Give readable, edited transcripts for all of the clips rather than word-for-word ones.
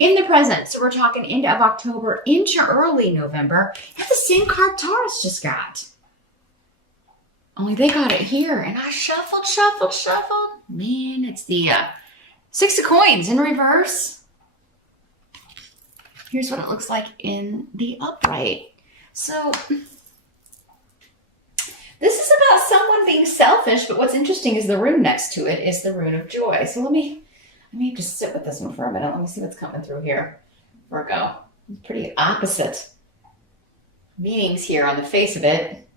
in the present. So we're talking end of October into early November. That's the same card Taurus just got. Only they got it here. And I shuffled. Man, it's the 6 of Coins in reverse. Here's what it looks like in the upright. So this is about someone being selfish, but what's interesting is the rune next to it is the rune of joy. So let me just sit with this one for a minute. Let me see what's coming through here. Virgo. Pretty opposite meanings here on the face of it.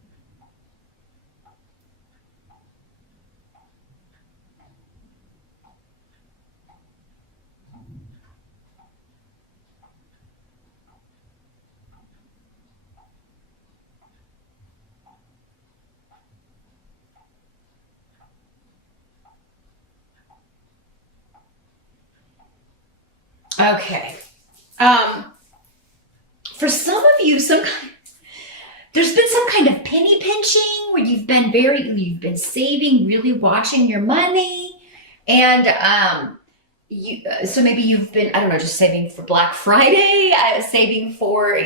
Okay. For some of you, there's been some kind of penny pinching where you've been saving, really watching your money, and so maybe you've been, I don't know, just saving for Black Friday, saving for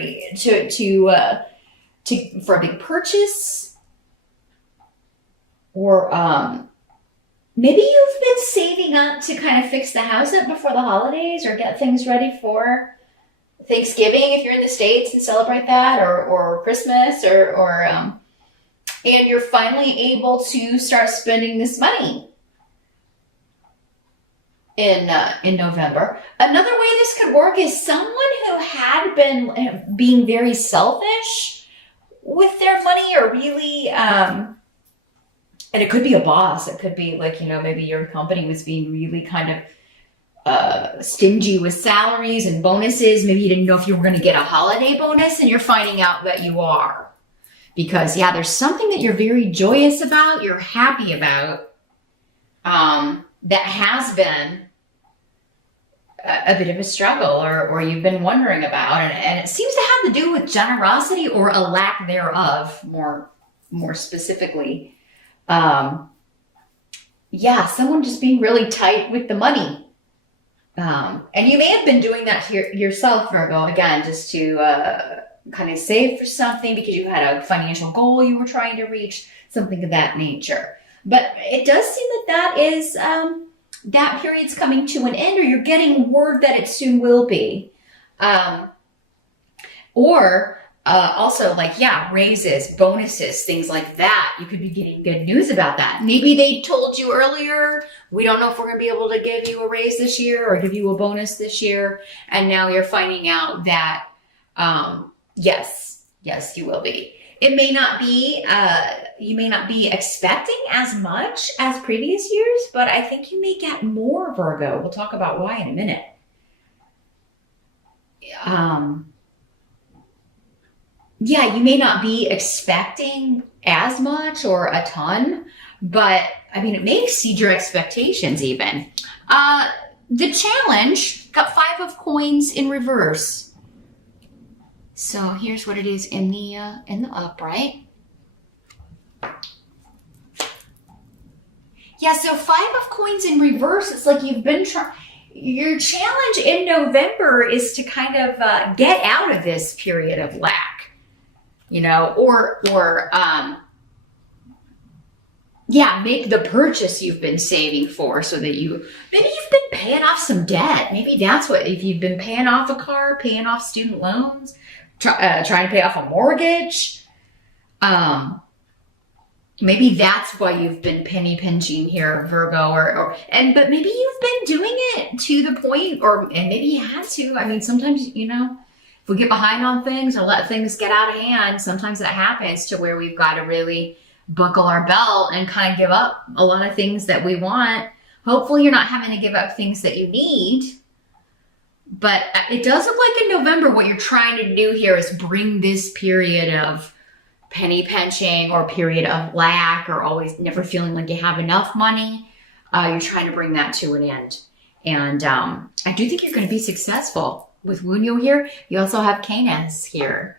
for a big purchase, or maybe you've been saving up to kind of fix the house up before the holidays or get things ready for Thanksgiving if you're in the States and celebrate that, or Christmas, and you're finally able to start spending this money in November. Another way this could work is someone who had been being very selfish with their money, or really and it could be a boss. It could be like, maybe your company was being really kind of stingy with salaries and bonuses. Maybe you didn't know if you were going to get a holiday bonus, and you're finding out that you are. Because, there's something that you're very joyous about, you're happy about, that has been a bit of a struggle, or you've been wondering about. And it seems to have to do with generosity or a lack thereof, more specifically. Someone just being really tight with the money. And you may have been doing that to yourself, Virgo, again, just to kind of save for something because you had a financial goal you were trying to reach, something of that nature. But it does seem that is, that period's coming to an end, or you're getting word that it soon will be. Also, raises, bonuses, things like that. You could be getting good news about that. Maybe they told you earlier, we don't know if we're going to be able to give you a raise this year or give you a bonus this year. And now you're finding out that, yes, you will be. It may not be, you may not be expecting as much as previous years, but I think you may get more, Virgo. We'll talk about why in a minute. You may not be expecting as much or a ton, but it may exceed your expectations even. The challenge got 5 of Coins in reverse. So here's what it is in the upright. So 5 of Coins in reverse. It's like you've been trying. Your challenge in November is to kind of get out of this period of lack. Make the purchase you've been saving for, so that maybe you've been paying off some debt. Maybe that's what, if you've been paying off a car, paying off student loans, trying to pay off a mortgage. Maybe that's why you've been penny pinching here, Virgo, but maybe you've been doing it to the point, and maybe you had to. Sometimes, if we get behind on things or let things get out of hand, sometimes that happens to where we've got to really buckle our belt and kind of give up a lot of things that we want. Hopefully you're not having to give up things that you need. But it does look like in November what you're trying to do here is bring this period of penny pinching or period of lack or always never feeling like you have enough money. You're trying to bring that to an end. And I do think you're going to be successful. With Wunyo here, you also have Canis here.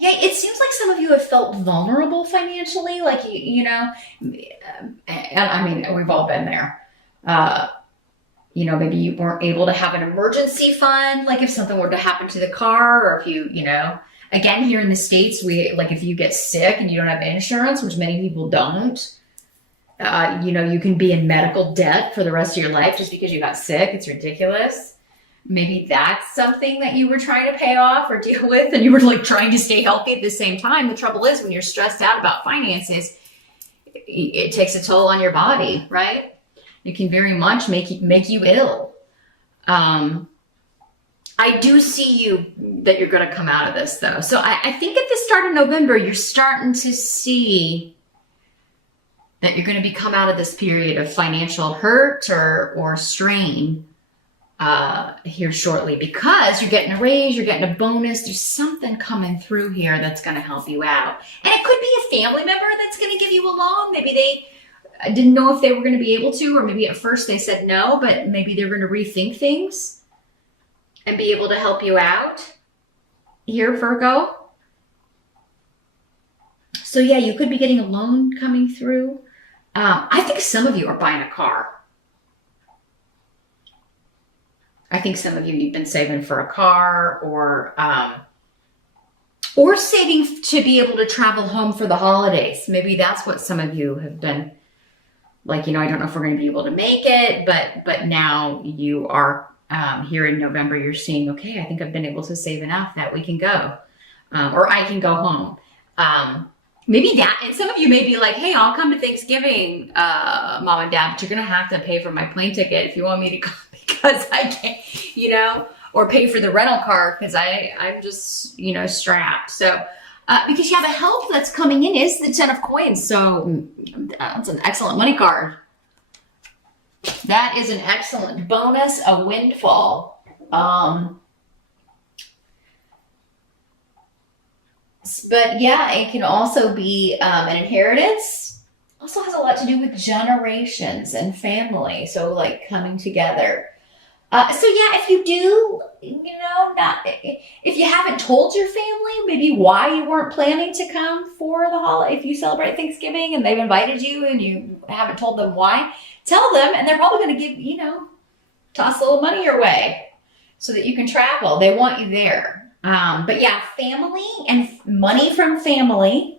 It seems like some of you have felt vulnerable financially. Like, we've all been there. maybe you weren't able to have an emergency fund, like if something were to happen to the car, or if again, here in the States, if you get sick and you don't have insurance, which many people don't, you can be in medical debt for the rest of your life just because you got sick. It's ridiculous. Maybe that's something that you were trying to pay off or deal with, and you were like trying to stay healthy at the same time. The trouble is, when you're stressed out about finances, it takes a toll on your body, right? It can very much make you ill. I do see that you're going to come out of this, though. So I think at the start of November, you're starting to see that you're going to come out of this period of financial hurt or strain here shortly, because you're getting a raise, you're getting a bonus. There's something coming through here that's going to help you out. And it could be a family member that's going to give you a loan. Maybe they didn't know if they were going to be able to, or maybe at first they said no, but maybe they're going to rethink things and be able to help you out here, Virgo. So yeah, you could be getting a loan coming through. I think some of you are buying a car. I think some of you've been saving for a car, or saving to be able to travel home for the holidays. Maybe that's what some of you have been like, I don't know if we're going to be able to make it, but now you are here in November, you're seeing, okay, I think I've been able to save enough that we can go, or I can go home. Maybe that, and some of you may be like, hey, I'll come to Thanksgiving, Mom and Dad, but you're going to have to pay for my plane ticket if you want me to come, because I can't, or pay for the rental car because I'm just, strapped. So, because the help that's coming in is the 10 of coins. So that's an excellent money card. That is an excellent bonus, a windfall. But yeah, it can also be an inheritance. Also has a lot to do with generations and family. So like coming together. So yeah, if you do, if you haven't told your family maybe why you weren't planning to come for the holiday, if you celebrate Thanksgiving and they've invited you and you haven't told them why, tell them, and they're probably going to give, toss a little money your way so that you can travel. They want you there. But yeah, family and money from family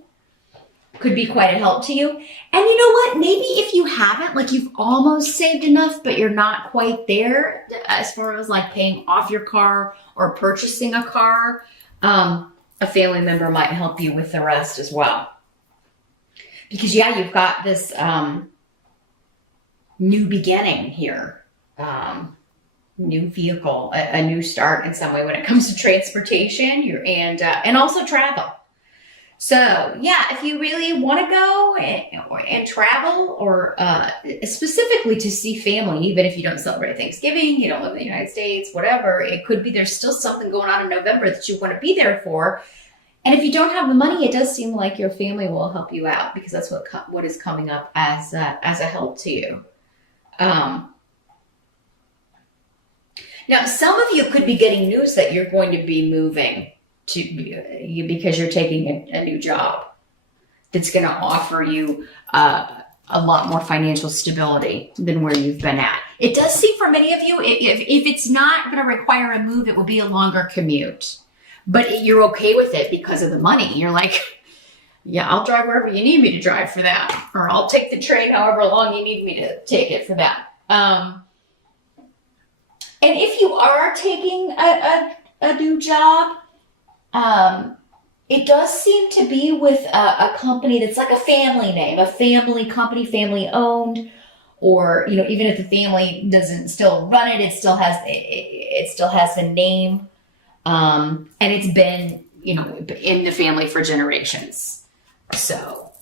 could be quite a help to you. And you know what? Maybe if you haven't, like you've almost saved enough, but you're not quite there as far as like paying off your car or purchasing a car, a family member might help you with the rest as well. Because yeah, you've got this new beginning here, new vehicle, a new start in some way when it comes to transportation and also travel. So yeah, if you really want to go and travel, or specifically to see family, even if you don't celebrate Thanksgiving, you don't live in the United States, whatever, it could be there's still something going on in November that you want to be there for. And if you don't have the money, it does seem like your family will help you out, because that's what is coming up as a help to you. Now, some of you could be getting news that you're going to be moving because you're taking a new job that's going to offer you a lot more financial stability than where you've been at. It does seem for many of you, if it's not going to require a move, it will be a longer commute. But you're okay with it because of the money. You're like, yeah, I'll drive wherever you need me to drive for that. Or I'll take the train however long you need me to take it for that. And if you are taking a new job, it does seem to be with a company that's like a family name, a family company, family owned, or, even if the family doesn't still run it, it still has the name. And it's been, in the family for generations. So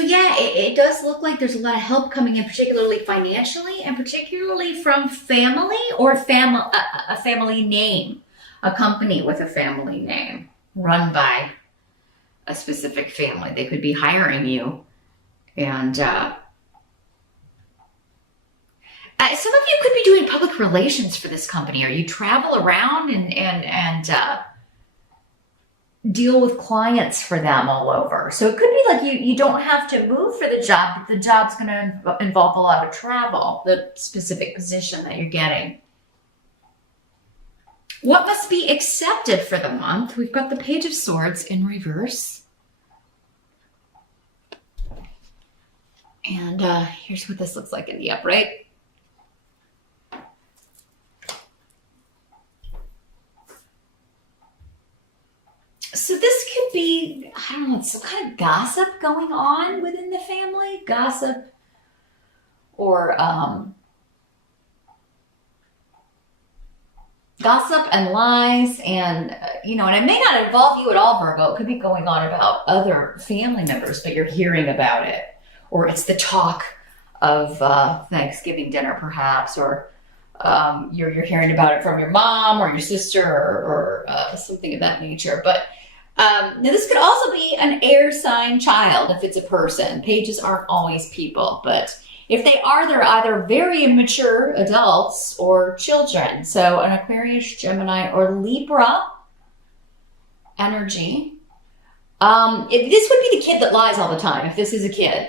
yeah, it does look like there's a lot of help coming in, particularly financially, and particularly from family or a family name, a company with a family name run by a specific family. They could be hiring you, and some of you could be doing public relations for this company, or you travel around and deal with clients for them all over. So it could be like you don't have to move for the job, but the job's going to involve a lot of travel, the specific position that you're getting. What must be accepted for the month? We've got the Page of Swords in reverse. And here's what this looks like in the upright. So this could be, I don't know, some kind of gossip going on within the family. Gossip or gossip and lies, and and it may not involve you at all, Virgo. It could be going on about other family members, but you're hearing about it, or it's the talk of Thanksgiving dinner, perhaps, or you're hearing about it from your mom or your sister or something of that nature. But now this could also be an air sign child if it's a person. Pages aren't always people, but if they are, they're either very immature adults or children. So an Aquarius, Gemini, or Libra energy. If this would be the kid that lies all the time, if this is a kid.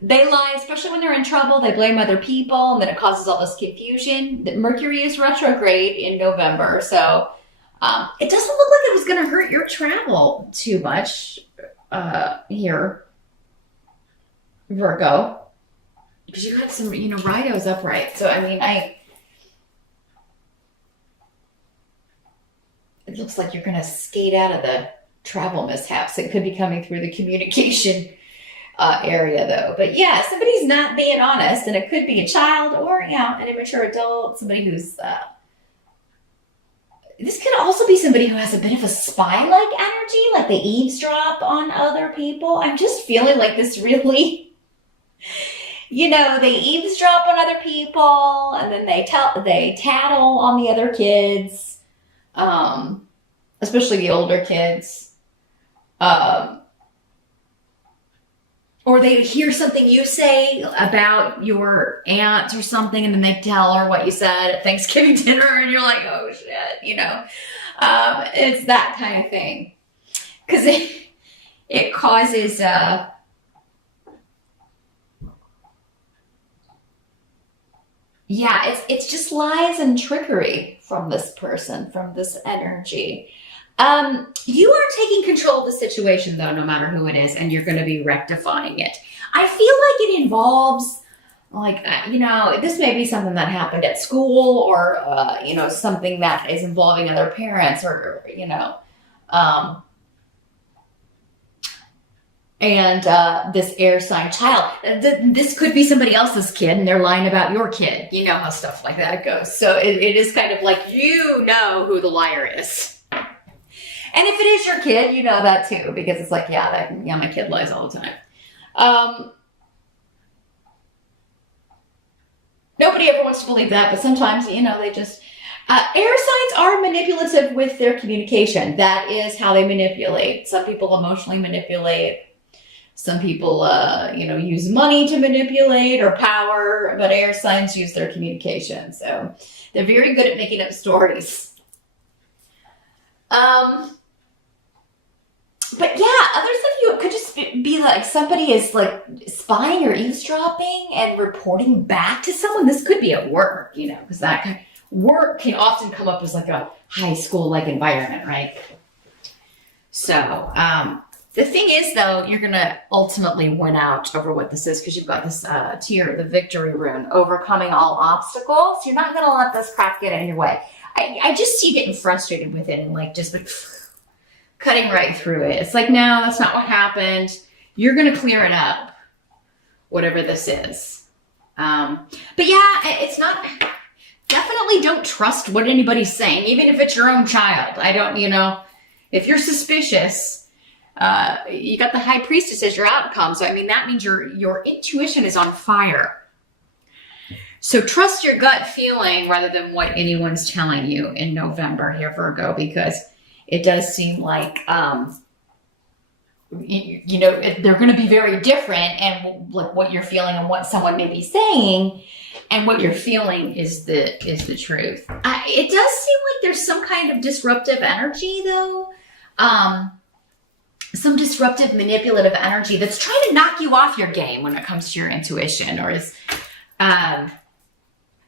They lie, especially when they're in trouble. They blame other people, and then it causes all this confusion. Mercury is retrograde in November, so it doesn't look like it was going to hurt your travel too much here, Virgo, because you got some, Rightos upright. So, it looks like you're going to skate out of the travel mishaps. It could be coming through the communication area, though. But yeah, somebody's not being honest, and it could be a child or, an immature adult, somebody who's this could also be somebody who has a bit of a spy-like energy, like they eavesdrop on other people. I'm just feeling like this really, they eavesdrop on other people, and then they tattle on the other kids, especially the older kids. Or they hear something you say about your aunt or something, and then they tell her what you said at Thanksgiving dinner, and you're like, oh shit, it's that kind of thing. Because it causes, it's just lies and trickery from this person, from this energy. You are taking control of the situation, though, no matter who it is, and you're going to be rectifying it. I feel like it involves, this may be something that happened at school, or, something that is involving other parents, or this air sign child. This could be somebody else's kid, and they're lying about your kid. You know how stuff like that goes. So it is kind of like, who the liar is. And if it is your kid, you know that too, because it's like, my kid lies all the time. Nobody ever wants to believe that, but sometimes, they just... air signs are manipulative with their communication. That is how they manipulate. Some people emotionally manipulate. Some people, use money to manipulate, or power, but air signs use their communication. So they're very good at making up stories. But yeah, other stuff, it could just be like somebody is like spying or eavesdropping and reporting back to someone. This could be at work, because that kind of work can often come up as like a high school like environment, right? So the thing is, though, you're going to ultimately win out over what this is, because you've got this tier, the victory rune, overcoming all obstacles. You're not going to let this crap get in your way. I just see you getting frustrated with it, and just like cutting right through it. It's like, no, that's not what happened. You're going to clear it up, whatever this is. But yeah, it's not, definitely don't trust what anybody's saying, even if it's your own child. If you're suspicious, you got the High Priestess as your outcome. So, that means your intuition is on fire. So trust your gut feeling rather than what anyone's telling you in November here, Virgo, because it does seem like, they're going to be very different, and like what you're feeling and what someone may be saying and what you're feeling is the truth. It does seem like there's some kind of disruptive energy, though. Some disruptive, manipulative energy that's trying to knock you off your game when it comes to your intuition, or is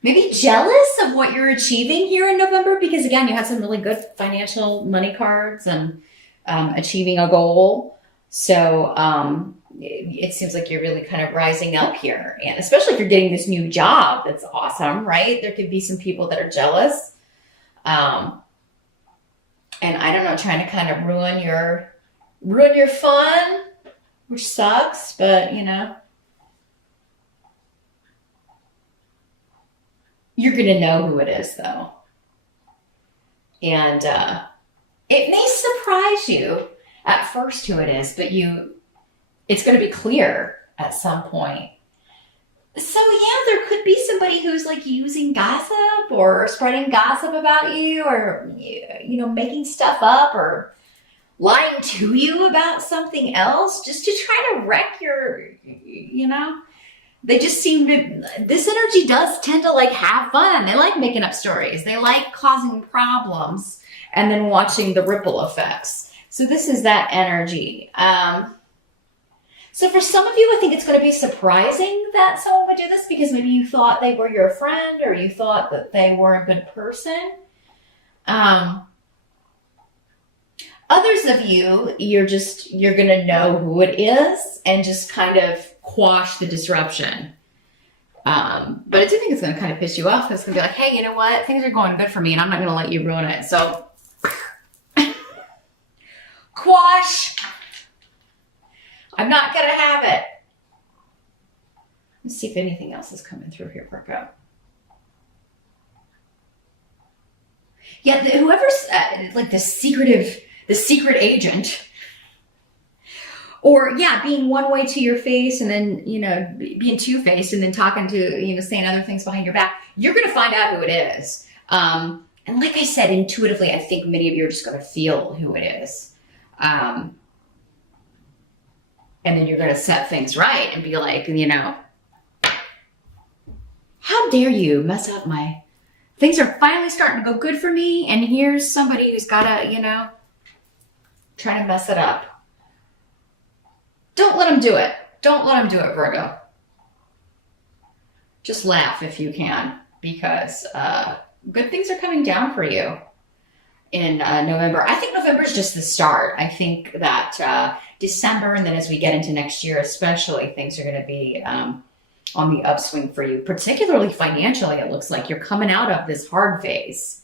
maybe jealous of what you're achieving here in November, because again, you had some really good financial money cards and achieving a goal. So it seems like you're really kind of rising up here, and especially if you're getting this new job, that's awesome, right? There could be some people that are jealous, and I don't know, trying to kind of ruin your fun, which sucks, but you know, you're gonna know who it is, though, and it may surprise you at first who it is, but it's going to be clear at some point. So yeah, there could be somebody who's like using gossip or spreading gossip about you, or, you know, making stuff up or lying to you about something else just to try to wreck your, you know, they just seem to, this energy does tend to like have fun. They like making up stories. They like causing problems and then watching the ripple effects. So this is that energy. So for some of you, I think it's going to be surprising that someone would do this, because maybe you thought they were your friend, or you thought that they were a good person. Others of you, you're going to know who it is and just kind of quash the disruption. But I do think it's going to kind of piss you off. It's going to be like, hey, you know what? Things are going good for me, and I'm not going to let you ruin it. So quash. I'm not going to have it. Let's see if anything else is coming through here, Virgo. Yeah, whoever's like the secret agent, or yeah, being one way to your face and then, you know, being two-faced and then talking to, you know, saying other things behind your back, you're going to find out who it is. And like I said, intuitively, I think many of you are just going to feel who it is. And then you're going to set things right and be like, you know, how dare you mess up things are finally starting to go good for me, and here's somebody who's got to, you know, trying to mess it up. Don't let them do it. Don't let them do it, Virgo. Just laugh if you can, because good things are coming down for you in November. I think November is just the start. I think that December, and then as we get into next year especially, things are going to be on the upswing for you, particularly financially. It looks like you're coming out of this hard phase.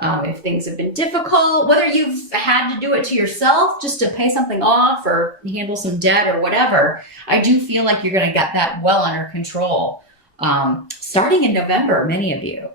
If things have been difficult, whether you've had to do it to yourself just to pay something off or handle some debt or whatever, I do feel like you're going to get that well under control starting in November, many of you.